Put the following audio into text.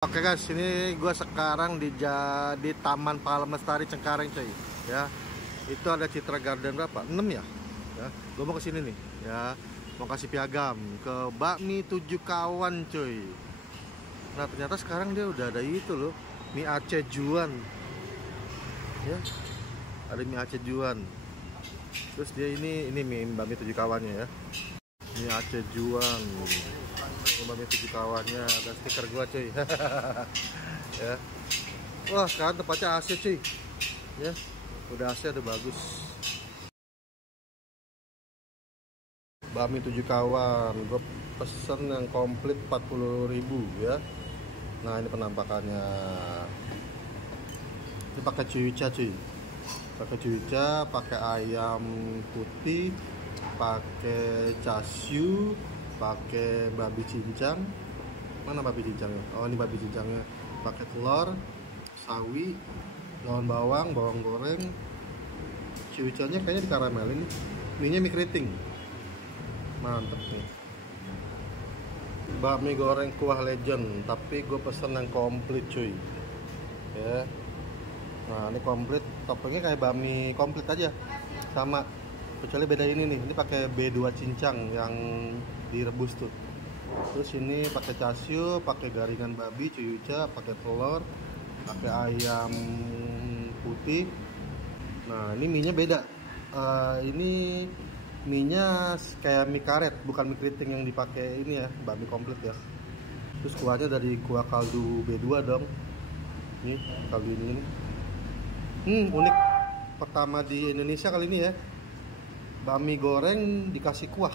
Oke guys, ini gue sekarang di Taman Pahala Lestari Cengkareng coy. Ya, itu ada Citra Garden berapa? 6 ya? Ya, gue mau kesini nih. Ya, mau kasih piagam ke bakmi 7 kawan coy. Nah ternyata sekarang dia udah ada itu loh, mie Aceh Juan. Ya, ada mie Aceh Juan. Terus dia ini mie bakmi 7 kawannya ya. Mie Aceh Juan. Bakmi 7 kawannya, ada stiker gua cuy. Ya. Wah sekarang tempatnya AC cuy. Ya, udah AC, udah bagus. Bakmi 7 kawan, gue pesen yang komplit 40.000 ya. Nah ini penampakannya. Ini pakai cuica cuy. Pakai cuica, pakai ayam putih, pakai chashu, pakai babi cincang. Mana babi cincangnya? Oh ini babi cincangnya. Pakai telur, sawi, daun bawang, bawang goreng. Cuicanya kayaknya dikaramelin nih. Mie-nya mie keriting. Mantep nih. Bakmi goreng kuah legend, tapi gue pesen yang komplit cuy. Ya. Nah ini komplit, toppingnya kayak bakmi komplit aja. Sama, kecuali beda ini nih. Ini pakai B2 cincang yang direbus tuh. Terus ini pakai chashu, pakai garingan babi, cuica, pakai telur, pakai ayam putih. Nah ini mie nya beda. Ini mie nya kayak mie karet, bukan mie keriting yang dipakai ini ya, bakmi komplit ya. Terus kuahnya dari kuah kaldu B2 dong. Nih kaldu ini nih. Unik, pertama di Indonesia kali ini ya. Bakmi goreng dikasih kuah.